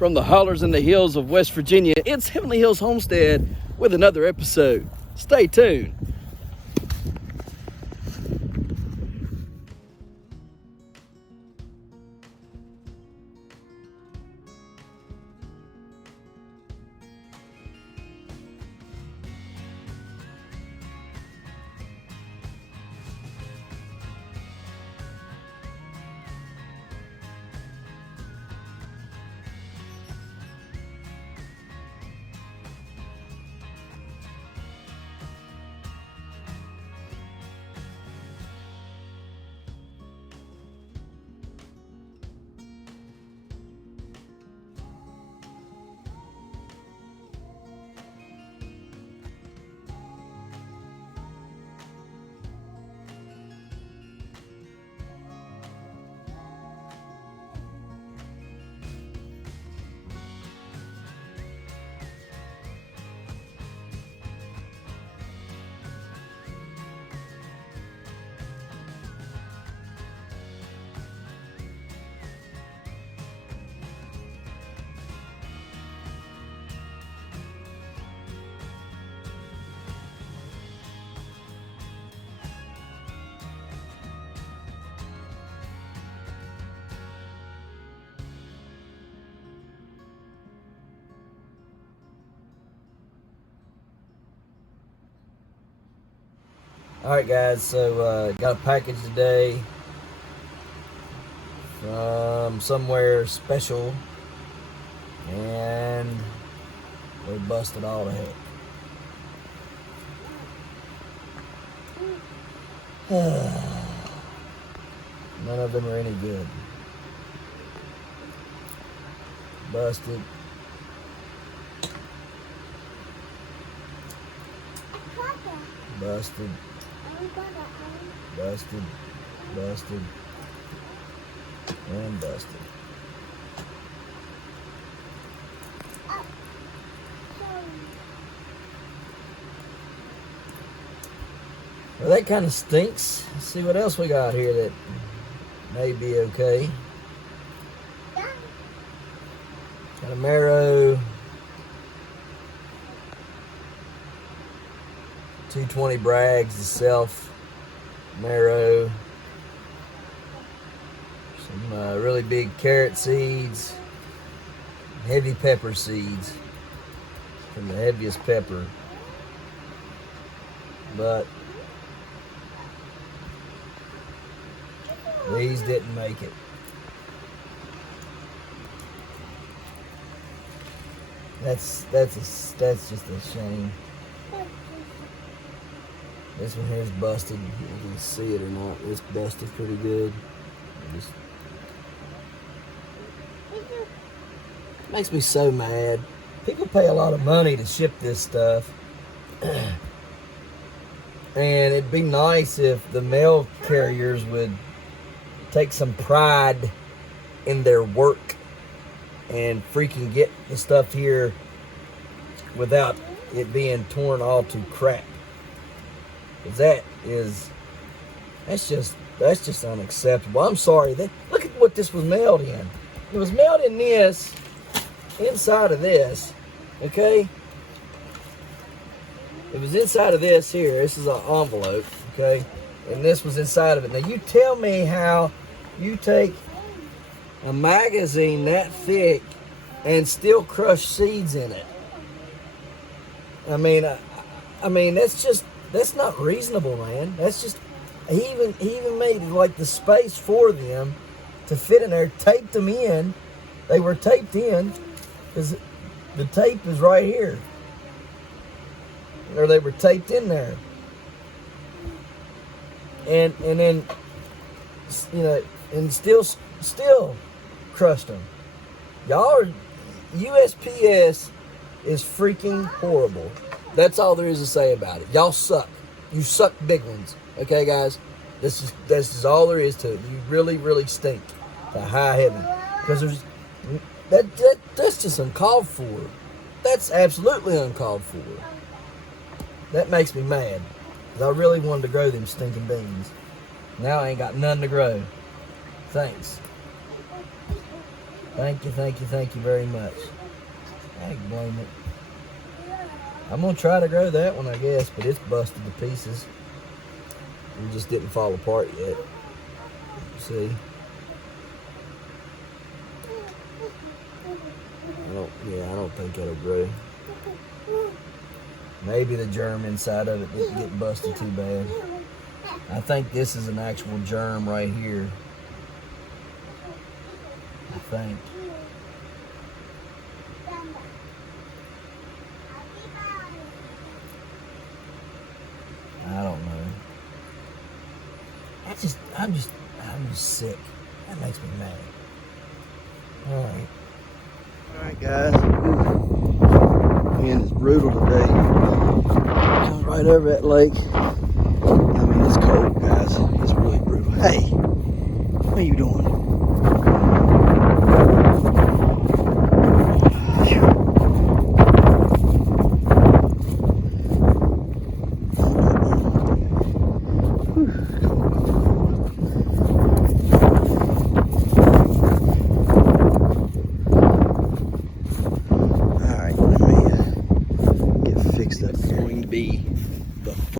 from the hollers and the hills of West Virginia. It's Heavenly Hills Homestead with another episode. Stay tuned. Alright guys, so got a package today from somewhere special, and we busted all to heck. None of them are any good. Busted. Busted. Busted, busted, and busted. Well, that kind of stinks. Let's see what else we got here that may be okay. Got a marrow. 220 Brags, the self marrow, some really big carrot seeds, heavy pepper seeds from the heaviest pepper, but these didn't make it. That's just a shame. This one here is busted. You can see it or not. It's busted pretty good. Just makes me so mad. People pay a lot of money to ship this stuff. And it'd be nice if the mail carriers would take some pride in their work and freaking get the stuff here without it being torn all to crap. Because that's just unacceptable. I'm sorry. Look at what this was mailed in. It was mailed in this, inside of this, okay? It was inside of this here. This is an envelope, okay? And this was inside of it. Now you tell me how you take a magazine that thick and still crush seeds in it. I mean, that's not reasonable, man. That's just, he even made like the space for them to fit in there, taped them in. They were taped in because the tape is right here. Or they were taped in there. And then, you know, and still crushed them. USPS is freaking horrible. That's all there is to say about it. Y'all suck. You suck big ones. Okay, guys? This is all there is to it. You really, really stink to high heaven. Because that's just uncalled for. That's absolutely uncalled for. That makes me mad. Because I really wanted to grow them stinking beans. Now I ain't got none to grow. Thanks. Thank you very much. I ain't blame it. I'm gonna try to grow that one, I guess, but it's busted to pieces. It just didn't fall apart yet. See? I don't think that'll grow. Maybe the germ inside of it didn't get busted too bad. I think this is an actual germ right here. I think. I don't know. I'm just sick. That makes me mad. Alright guys. Man, it's brutal today. Comes right over that lake. I mean, it's cold, guys. It's really brutal. Hey, what are you doing?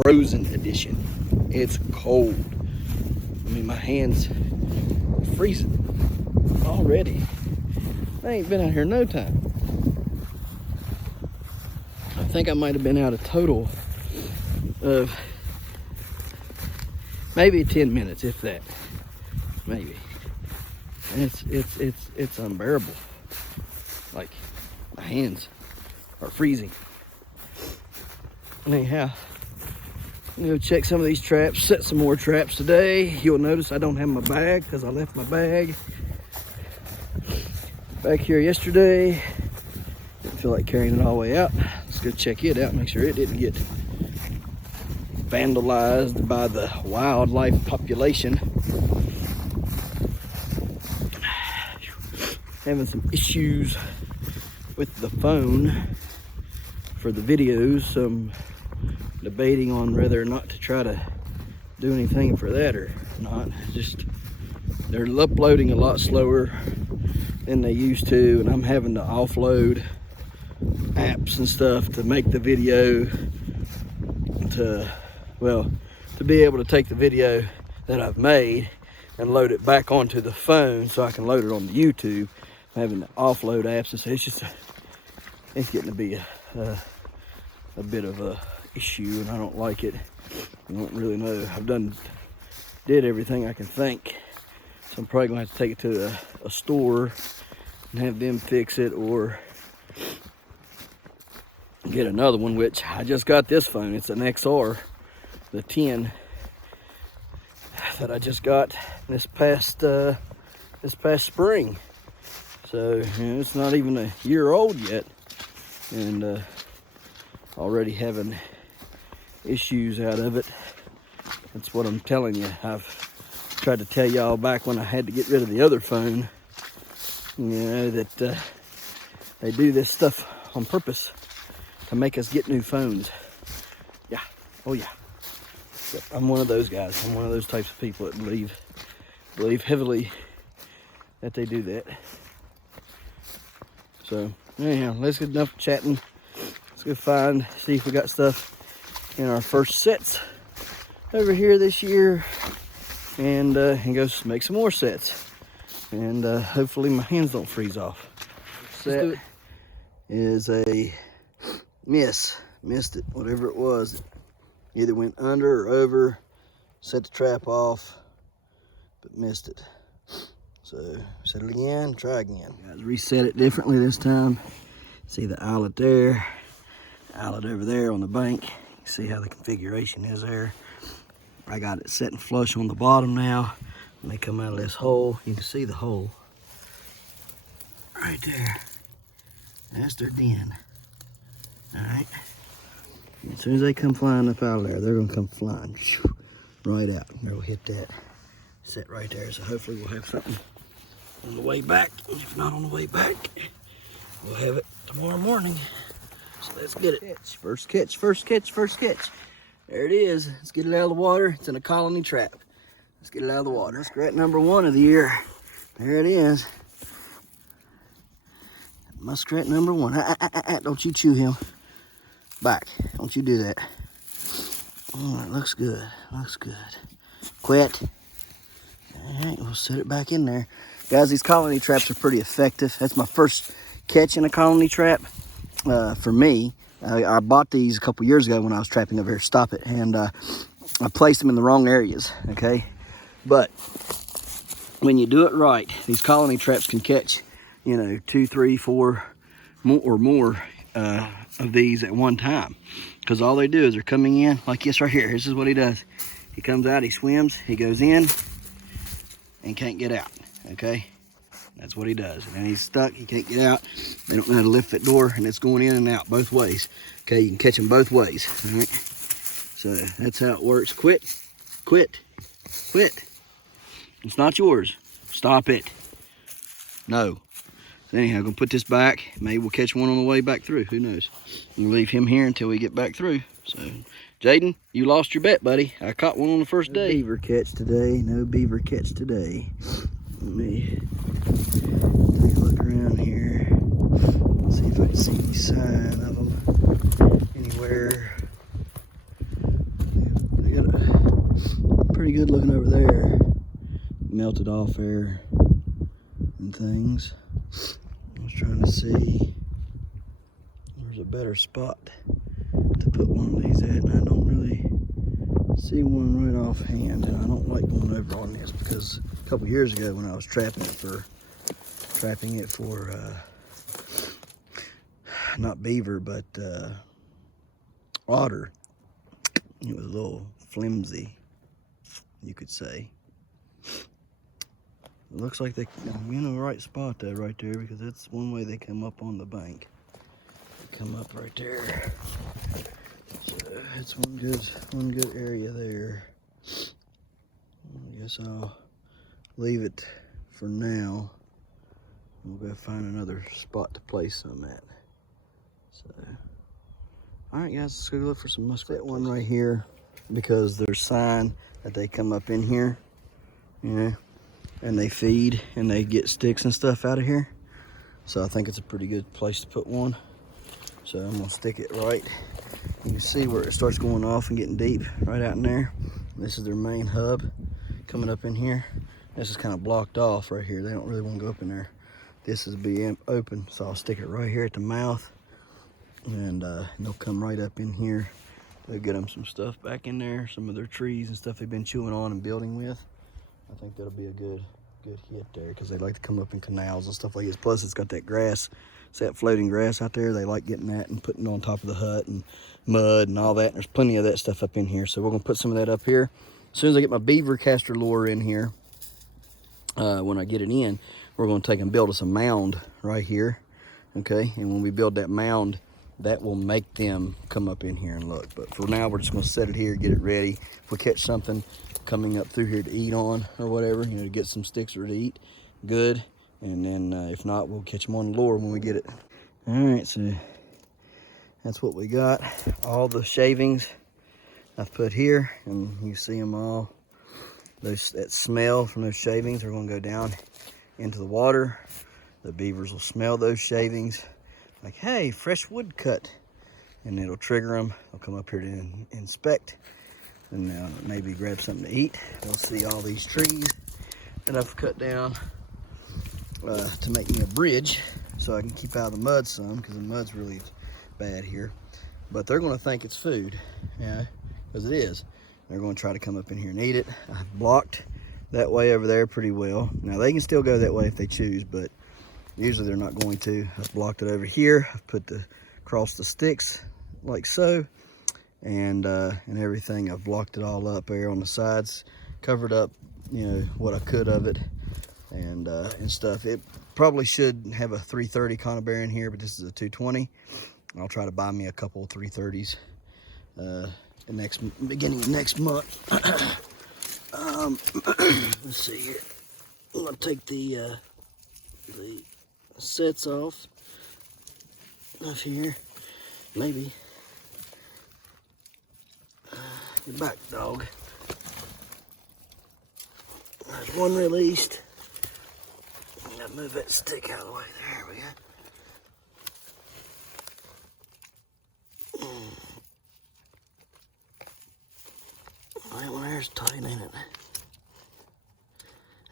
Frozen edition. It's cold. I mean, my hands are freezing already. I ain't been out here no time. I think I might have been out a total of maybe 10 minutes, if that. Maybe. And it's unbearable. Like, my hands are freezing. Anyhow, I'm gonna check some of these traps, set some more traps today. You'll notice I don't have my bag because I left my bag back here yesterday. Didn't feel like carrying it all the way out. Let's go check it out, make sure it didn't get vandalized by the wildlife population. Having some issues with the phone for the videos, so I'm debating on whether or not to try to do anything for that or not. Just, they're uploading a lot slower than they used to, and I'm having to offload apps and stuff to make the video to be able to take the video that I've made and load it back onto the phone so I can load it on the YouTube. I'm having to offload apps, and so it's getting to be a bit of a issue, and I don't like it. I don't really know. I've did everything I can think, so I'm probably gonna have to take it to a store and have them fix it, or get another one, which I just got this phone. It's an XR, the 10 that I just got this past spring. So it's not even a year old yet, and already having issues out of it. That's what I'm telling you. I've tried to tell y'all back when I had to get rid of the other phone, you know, that they do this stuff on purpose to make us get new phones. Yeah, oh yeah. Yep. I'm one of those guys. I'm one of those types of people that believe heavily that they do that. So anyhow, let's get enough chatting. Let's go see if we got stuff in our first sets over here this year, and go make some more sets, and hopefully my hands don't freeze off. Set is a missed it, whatever it was. Either went under or over, set the trap off, but missed it. So set it again, try again. Guys, reset it differently this time. See the eyelet there, eyelet over there on the bank. You see how the configuration is there. I got it set and flush on the bottom now. When they come out of this hole, you can see the hole right there. That's their den. All right. As soon as they come flying up out of there, they're gonna come flying right out. They'll hit that set right there. So hopefully we'll have something on the way back. If not on the way back, we'll have it tomorrow morning. So let's get it. First catch. There it is. Let's get it out of the water. It's in a colony trap. Let's get it out of the water. Muskrat number 1 of the year. There it is. Muskrat number one. Don't you chew him. Back. Don't you do that. Oh, it looks good. Looks good. Quit. All right, we'll set it back in there. Guys, these colony traps are pretty effective. That's my first catch in a colony trap for me. I bought these a couple years ago when I was trapping over here. Stop it. And I placed them in the wrong areas, okay? But when you do it right, these colony traps can catch, you know, 2, 3, 4 or more of these at one time. Because all they do is they're coming in like this right here. This is what he does. He comes out, he swims, he goes in and can't get out, okay? That's what he does. And then he's stuck, he can't get out. They don't know how to lift that door, and it's going in and out both ways. Okay, you can catch them both ways, all right? So that's how it works. Quit, quit, quit. It's not yours. Stop it. No. So anyhow, I'm gonna put this back. Maybe we'll catch one on the way back through, who knows? We'll leave him here until we get back through. So, Jaden, you lost your bet, buddy. I caught one on the first day. No beaver catch today, no beaver catch today. Let me take a look around here. See if I can see any sign of them anywhere. They got a pretty good looking over there. Melted off there and things. I was trying to see there's a better spot to put one of these at, and I don't really see one right offhand, and I don't like going over on this because a couple years ago when I was trapping it for not beaver but otter, it was a little flimsy, you could say. It looks like they're in the right spot though, right there, because that's one way they come up on the bank. They come up right there. So it's one good area there. I guess I'll leave it for now. We'll go find another spot to place some at. So, all right, guys, let's go look for some muskrat. That one right here, because there's sign that they come up in here, you know, and they feed and they get sticks and stuff out of here. So I think it's a pretty good place to put one. So I'm gonna stick it right. You can see where it starts going off and getting deep right out in there. This is their main hub coming up in here. This is kind of blocked off right here. They don't really want to go up in there. This is be open, so I'll stick it right here at the mouth, and they'll come right up in here. They'll get them some stuff back in there, some of their trees and stuff they've been chewing on and building with. I think that'll be a good hit there, because they like to come up in canals and stuff like this. Plus it's got that grass, it's that floating grass out there. They like getting that and putting it on top of the hut and mud and all that. And there's plenty of that stuff up in here. So we're gonna put some of that up here. As soon as I get my beaver caster lure in here, when I get it in, we're gonna take and build us a mound right here, okay? And when we build that mound, that will make them come up in here and look. But for now, we're just gonna set it here, get it ready. If we catch something coming up through here to eat on or whatever, you know, to get some sticks or to eat, good. And then if not, we'll catch them on the lure when we get it. All right, so that's what we got. All the shavings I've put here, and you see them all. That smell from those shavings are gonna go down into the water. The beavers will smell those shavings like, hey, fresh wood cut, and it'll trigger them. They'll come up here to inspect, and maybe grab something to eat. They'll see all these trees that I've cut down to make me a bridge so I can keep out of the mud some, because the mud's really bad here. But they're gonna think it's food, yeah, because it is. They're gonna try to come up in here and eat it. I've blocked that way over there pretty well. Now they can still go that way if they choose, but usually they're not going to. I've blocked it over here. I've put across the sticks like so, and everything. I've blocked it all up there on the sides, covered up, you know, what I could of it, and stuff. It probably should have a 330 conibear in here, but this is a 220. I'll try to buy me a couple of 330s beginning of next month. Let's see here. I'm gonna take the sets off here, maybe. Get back, dog. There's one released. Gotta move that stick out of the way. There we go. tight, ain't it?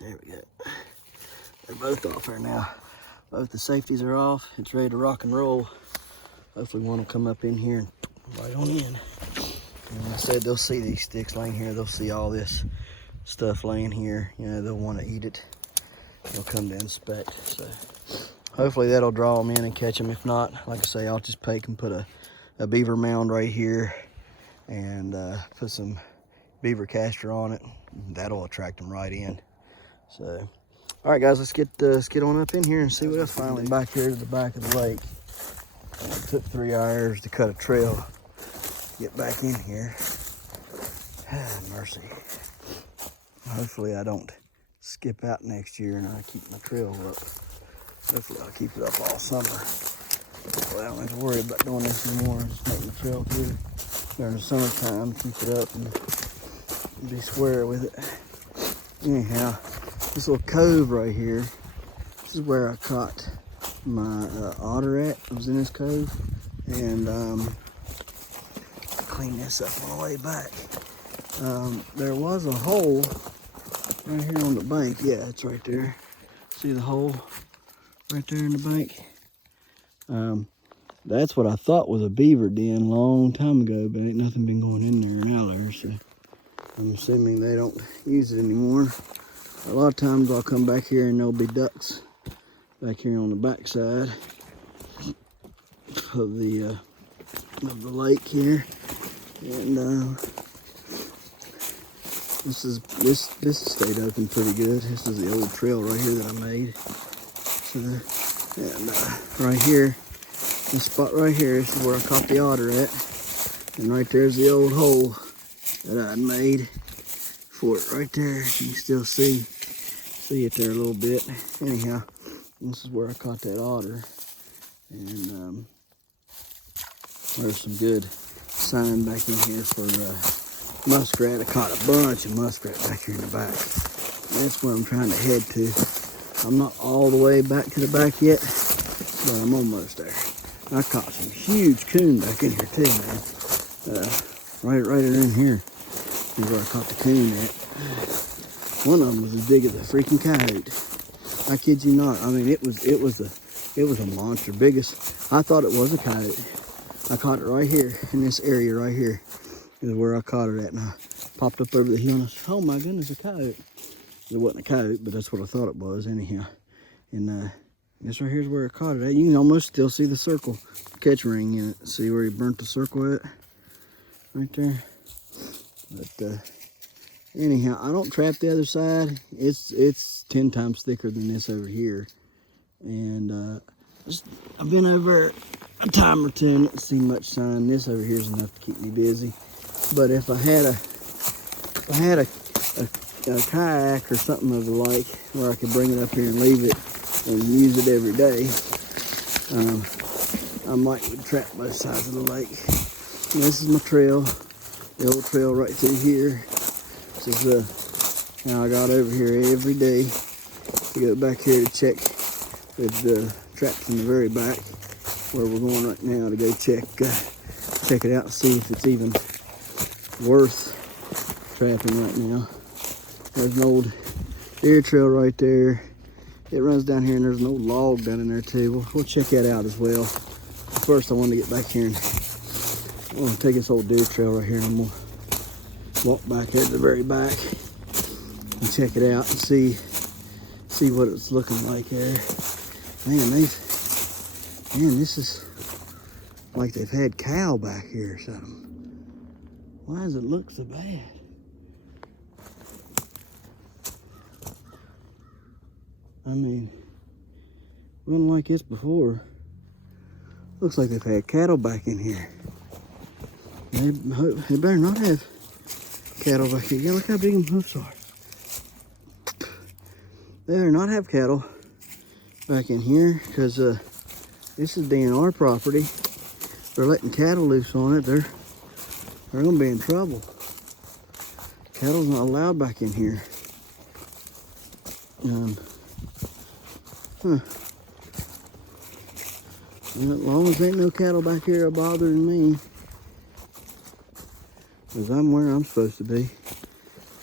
There we go. They're both off there now. Both the safeties are off. It's ready to rock and roll. Hopefully one will come up in here and right on in. And like I said, they'll see these sticks laying here. They'll see all this stuff laying here. You know, they'll want to eat it. They'll come to inspect. So hopefully that'll draw them in and catch them. If not, like I say, I'll just take and put a beaver mound right here and put some beaver castor on it. That'll attract them right in. So, all right, guys, let's get on up in here and see what else. Finally back here to the back of the lake. It took 3 hours to cut a trail to get back in here. Mercy. Hopefully I don't skip out next year and I keep my trail up. Hopefully I'll keep it up all summer. Hopefully I don't have to worry about doing this anymore. Just make the trail good during the summertime. Keep it up and be square with it. Anyhow, this little cove right here, this is where I caught my otter at. I was in this cove, and clean this up on the way back. There was a hole right here on the bank. Yeah, it's right there. See the hole right there in the bank? That's what I thought was a beaver den a long time ago, but ain't nothing been going in there now there, so I'm assuming they don't use it anymore. A lot of times I'll come back here and there'll be ducks back here on the back side of the lake here, and this stayed open pretty good. This is the old trail right here that I made. So, and right here, this spot right here, this is where I caught the otter at, and right there's the old hole that I made for it right there. You can still see it there a little bit. Anyhow, this is where I caught that otter, and there's some good sign back in here for muskrat. I caught a bunch of muskrat back here in the back. That's where I'm trying to head to. I'm not all the way back to the back yet, but I'm almost there. I caught some huge coon back in here too, man. Right in here is where I caught the coon at. One of them was as big as a freaking coyote. I kid you not. I mean, it was a monster. Biggest. I thought it was a coyote. I caught it right here in this area right here is where I caught it at, and I popped up over the hill and I said, "Oh my goodness, a coyote!" It wasn't a coyote, but that's what I thought it was anyhow. And this right here is where I caught it at. You can almost still see the circle catch ring in it. See where he burnt the circle at? Right there. But anyhow, I don't trap the other side. It's 10 times thicker than this over here. And I've been over a time or two and didn't see much sign. This over here is enough to keep me busy. But if I had a kayak or something of the like where I could bring it up here and leave it and use it every day, I might would trap both sides of the lake. And this is my trail, the old trail right through here. This is how I got over here every day to go back here to check with the traps in the very back, where we're going right now to go check it out and see if it's even worth trapping right now. There's an old deer trail right there. It runs down here, and there's an old log down in there too. We'll check that out as well. First, I want to get back here and I'm going to take this old deer trail right here, and I'm going to walk back here to the very back and check it out and see what it's looking like there. Man, this is like they've had cow back here or something. Why does it look so bad? I mean, wasn't like this before. Looks like they've had cattle back in here. They better not have cattle back here. Yeah, look how big them hoofs are. They better not have cattle back in here, because this is DNR property. They're letting cattle loose on it. They're gonna be in trouble. Cattle's not allowed back in here. And as long as ain't no cattle back here bothering me, because I'm where I'm supposed to be.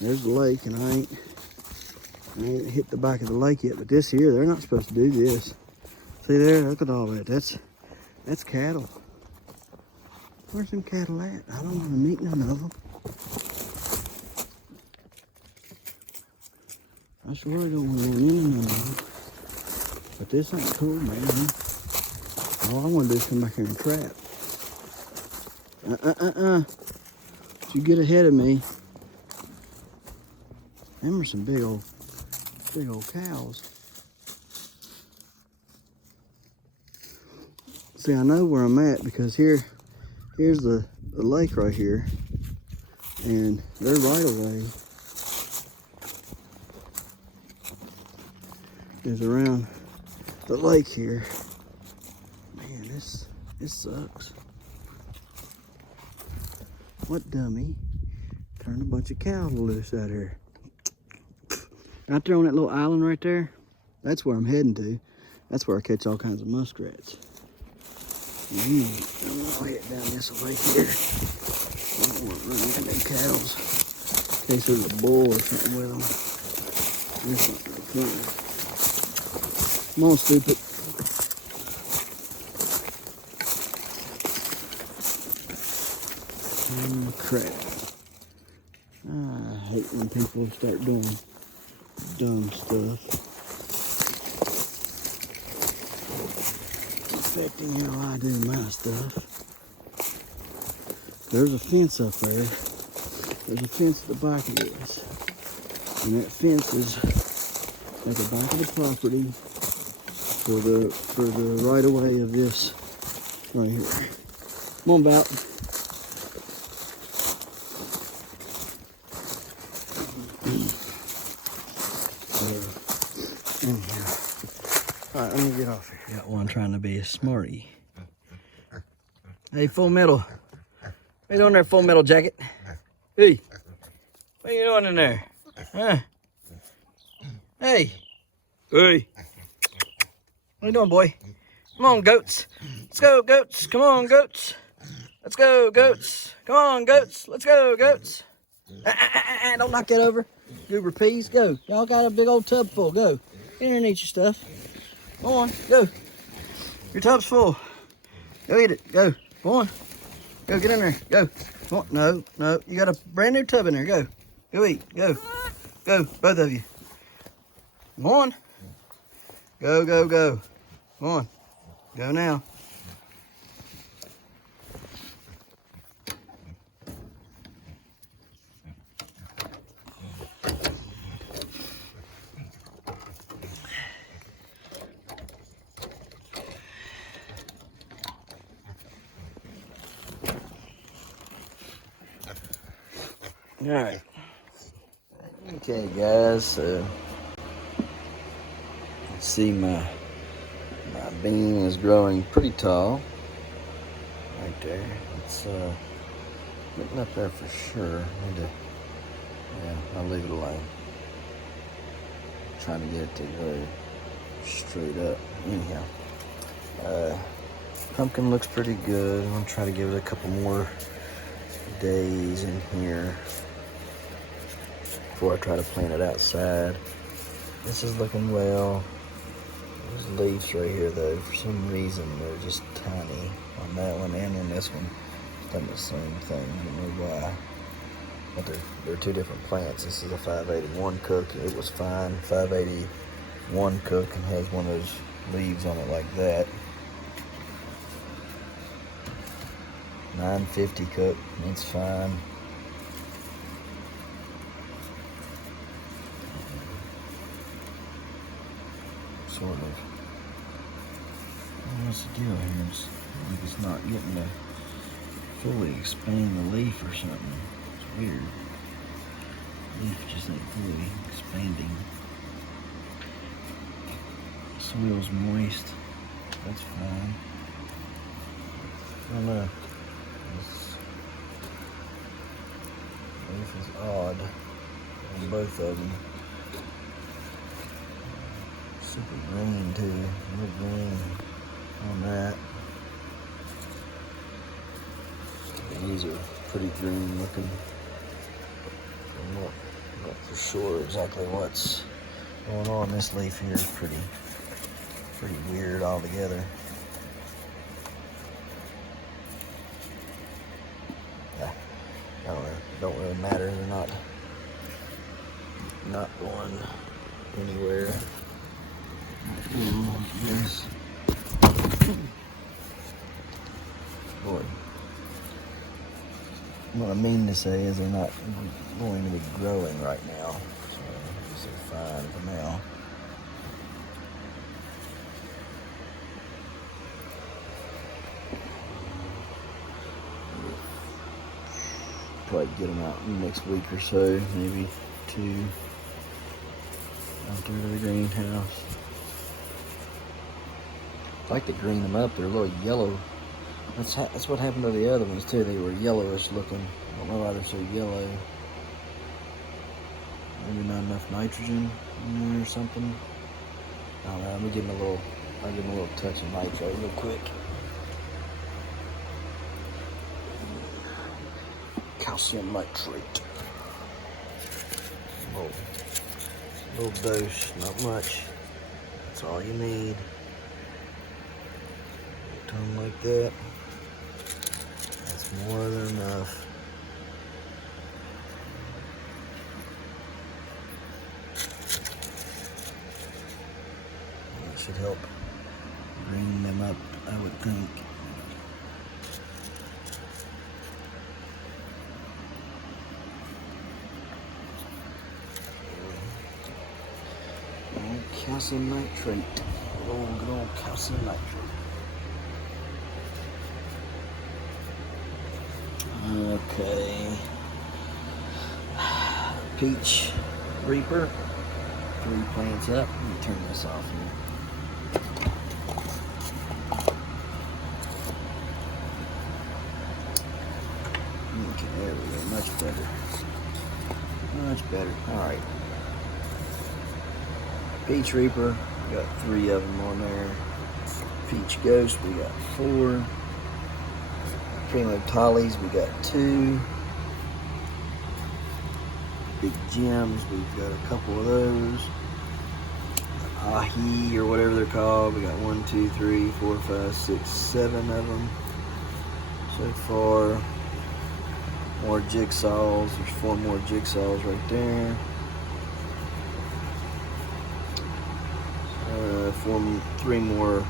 There's the lake, and I ain't hit the back of the lake yet. But this here, they're not supposed to do this. See there? Look at all that. That's cattle. Where's them cattle at? I don't want to meet none of them. I swear I don't want to run into none of them. But this ain't cool, man. All I want to do is come back here and trap. You get ahead of me. Them are some big old cows. See, I know where I'm at because here's the lake right here, and they're right away is around the lake here. Man, this sucks. What dummy turned a bunch of cows loose out here? Right there on that little island right there, that's where I'm heading to. That's where I catch all kinds of muskrats. I'm gonna head down this way here. I don't want to run into them cows in case there's a bull or something with them. This is fun. Come on, stupid. Crap. I hate when people start doing dumb stuff. Affecting how I do my stuff. There's a fence up there. There's a fence at the back of this. And that fence is at the back of the property for the right of way of this right here. Come on, Bout. Alright, let me get off here. Got one trying to be a smarty. Hey, Full Metal. What you doing there, Full Metal Jacket? Hey, what are you doing in there? Huh? Hey. Hey. What you doing, boy? Come on, goats. Let's go, goats. Come on, goats. Let's go, goats. Come on, goats. Let's go, goats. Don't knock that over. Goober peas, go. Y'all got a big old tub full. Go. Get in there and eat your stuff. Go on, go. Your tub's full. Go eat it. Go. Go on. Go, get in there. Go. Come on. No, no. You got a brand new tub in there. Go. Go eat. Go. Go, both of you. Come on. Go, go, go. Come on. Go now. All right. Okay, guys. See, my bean is growing pretty tall. Right there. It's getting up there for sure. Yeah, I'll leave it alone. Trying to get it to go straight up. Anyhow, pumpkin looks pretty good. I'm gonna try to give it a couple more days in here before I try to plant it outside. This is looking well. Those leaves right here, though, for some reason they're just tiny on that one and on this one. It's done the same thing. I don't know why. But they're two different plants. This is a 581 cook. It was fine. 581 cook and has one of those leaves on it like that. 950 cook. It's fine. Sort of. What's the deal here? It's like it's not getting to fully expand the leaf or something. It's weird. The leaf just ain't fully expanding. Soil's moist. That's fine. I don't know. This leaf is odd on both of them. Super green too, real green on that. These are pretty green looking. for sure exactly what's going on. This leaf here is pretty weird altogether. Yeah, I don't know. Don't really matter. They're not going anywhere. Yes. Boy. What I mean to say is they're not going to be growing right now. So this is fine for now. Probably get them out in the next week or so, maybe 2 out there to the greenhouse. I like to green them up. They're a little yellow. That's what happened to the other ones too. They were yellowish looking. I don't know why they're so yellow. Maybe not enough nitrogen in there or something. I don't know. I'll give them a little touch of nitro real quick. Calcium nitrate. A little dose, not much. That's all you need. Something like that. That's more than enough. That should help green them up, I would think. Calcium nitrate. Good old calcium nitrate. Okay. Peach Reaper. 3 plants up. Let me turn this off here. Okay, there we go. Much better. Much better. Alright. Peach Reaper. We got 3 of them on there. Peach Ghost. We got 4. Primo Tollies, we got 2. Big Gems, we've got a couple of those. Ahi, or whatever they're called, we got 1, 2, 3, 4, 5, 6, 7 of them so far. More jigsaws, there's 4 more jigsaws right there. 3 more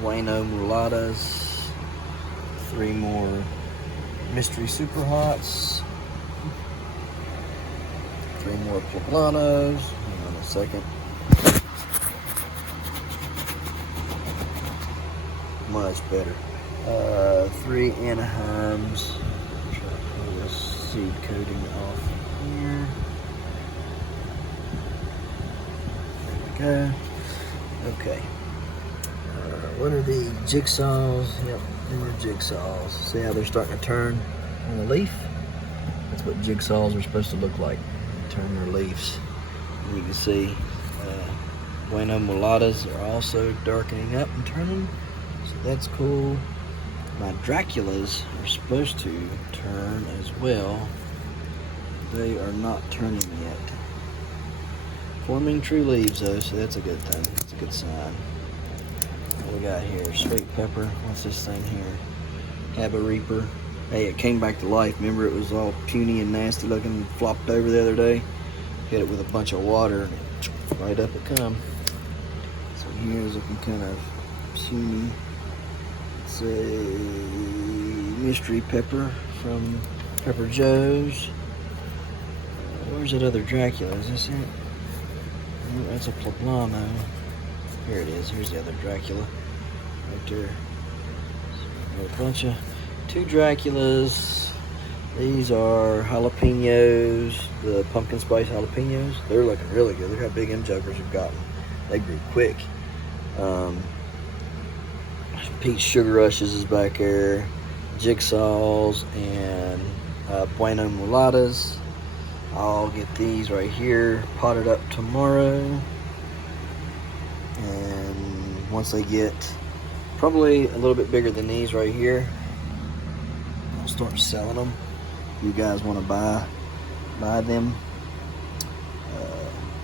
Bueno Mulatas. 3 more Mystery Super Hots. 3 more Poblanos. Hang on a second. Much better. 3 Anaheims. Try to pull this seed coating off here. There we go. Okay. What are the jigsaws? Yep, they were jigsaws. See how they're starting to turn on the leaf? That's what jigsaws are supposed to look like. They turn their leaves. And you can see Bueno Mulatas are also darkening up and turning. So that's cool. My Draculas are supposed to turn as well. They are not turning yet. Forming true leaves though, so that's a good thing. That's a good sign. What we got here? Sweet pepper. What's this thing here? Have a Reaper. Hey, it came back to life. Remember it was all puny and nasty looking, flopped over the other day? Hit it with a bunch of water and right up it come. So here's looking kind of puny. It's a mystery pepper from Pepper Joe's. Where's that other Dracula? Is this it? Oh, that's a Poblano. Here it is. Here's the other Dracula. Right there. So a bunch of 2 Draculas. These are jalapenos, the pumpkin spice jalapenos. They're looking really good. Look how big them jokers have gotten. They grew quick. Peach Sugar Rushes is back there. Jigsaws and Bueno Mulatas. I'll get these right here potted up tomorrow. And once they get probably a little bit bigger than these right here, I'll start selling them. If you guys want to buy them,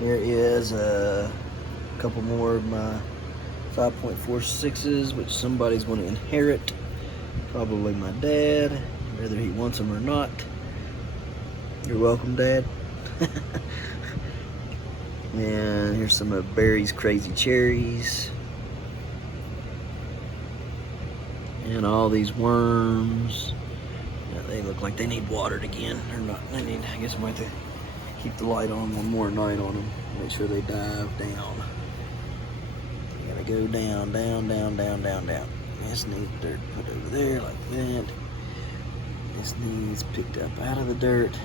Here is a couple more of my 5.46s, which somebody's going to inherit. Probably my dad, whether he wants them or not. You're welcome, Dad. And here's some of Barry's Crazy Cherries. And all these worms. Yeah, they look like they need watered again. Or not, they need, I guess I might have to keep the light on one more night on them. Make sure they dive down. You gotta go down, down, down, down, down, down. This needs dirt put over there like that. This needs picked up out of the dirt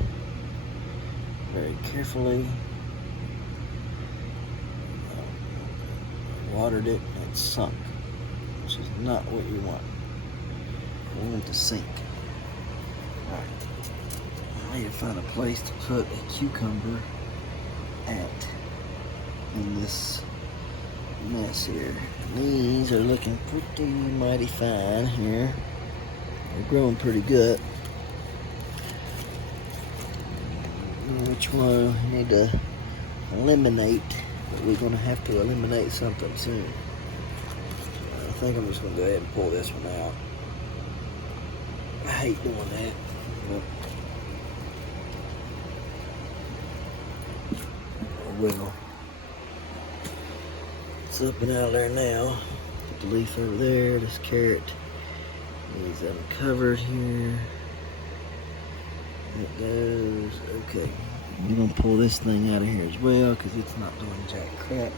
very carefully. Watered it and it sunk, which is not what you want. You want it to sink. Alright. I need to find a place to put a cucumber at in this mess here. These are looking pretty mighty fine here. They're growing pretty good. Which one I need to eliminate, but we're going to have to eliminate something soon. I think I'm just going to go ahead and pull this one out. I hate doing that. But oh well. It's up and out of there now. Put the leaf over there. This carrot is uncovered here. It goes. Okay. We're going to pull this thing out of here as well because it's not doing jack crap.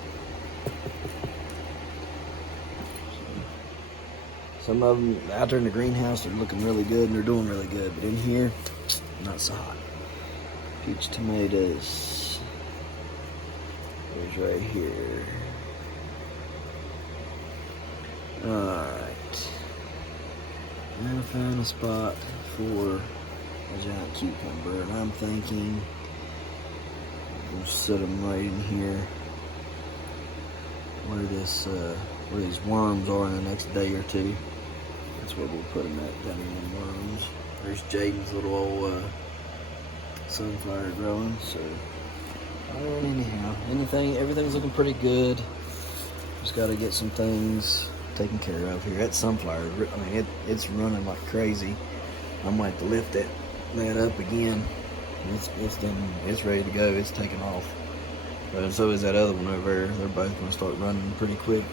Some of them out there in the greenhouse are looking really good and they're doing really good, but in here, not so hot. Peach tomatoes is right here. Alright. Now find a spot for a giant cucumber, and I'm thinking we'll set them right in here where this where these worms are in the next day or two. That's where we'll put them at, down in the worms. There's Jaden's little old sunflower growing. So anyhow, everything's looking pretty good. Just got to get some things taken care of here. That sunflower, I mean, it's running like crazy. I might have to lift that up again. It's ready to go. It's taking off. But so is that other one over there. They're both going to start running pretty quick.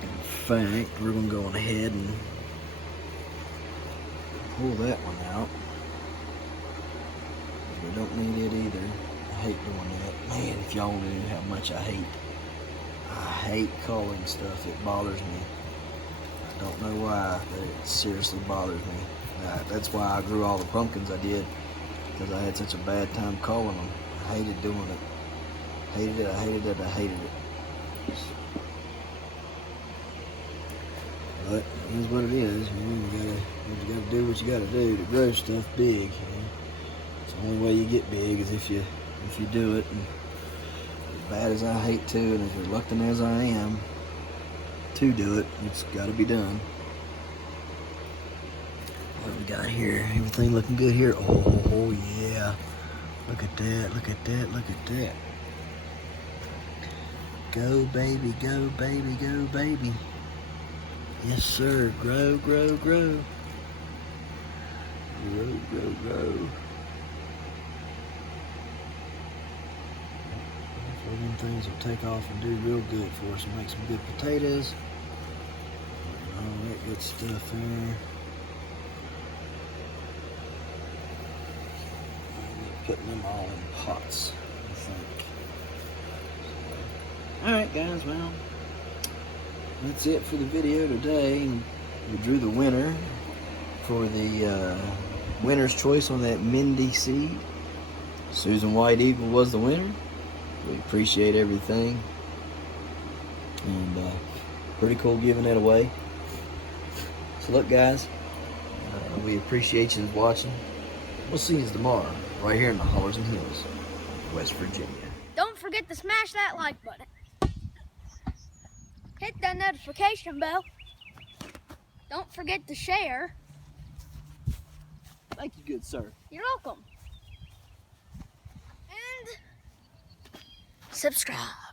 In fact, we're going to go on ahead and pull that one out. We don't need it either. I hate doing that. Man, if y'all knew how much I hate culling stuff. It bothers me. I don't know why, but it seriously bothers me. That's why I grew all the pumpkins I did, because I had such a bad time culling them. I hated doing it. Hated it, I hated it, I hated it. But it is what it is. You gotta do what you gotta do to grow stuff big. It's the only way you get big is if you do it. And as bad as I hate to, and as reluctant as I am to do it, it's gotta be done. What we got here? Everything looking good here? Oh yeah. Look at that, look at that, look at that. Go baby, go baby, go baby. Yes sir, grow, grow, grow. Grow, grow, grow. Hopefully them things will take off and do real good for us and make some good potatoes. And all that good stuff there. Putting them all in pots, I think. Alright guys, well, that's it for the video today. We drew the winner for the winner's choice on that Mindy seed. Susan White Eagle was the winner. We appreciate everything. And pretty cool giving it away. So look guys, we appreciate you watching. We'll see you tomorrow, right here in the Hollers and Hills, West Virginia. Don't forget to smash that like button. Hit that notification bell. Don't forget to share. Thank you, good sir. You're welcome. And subscribe.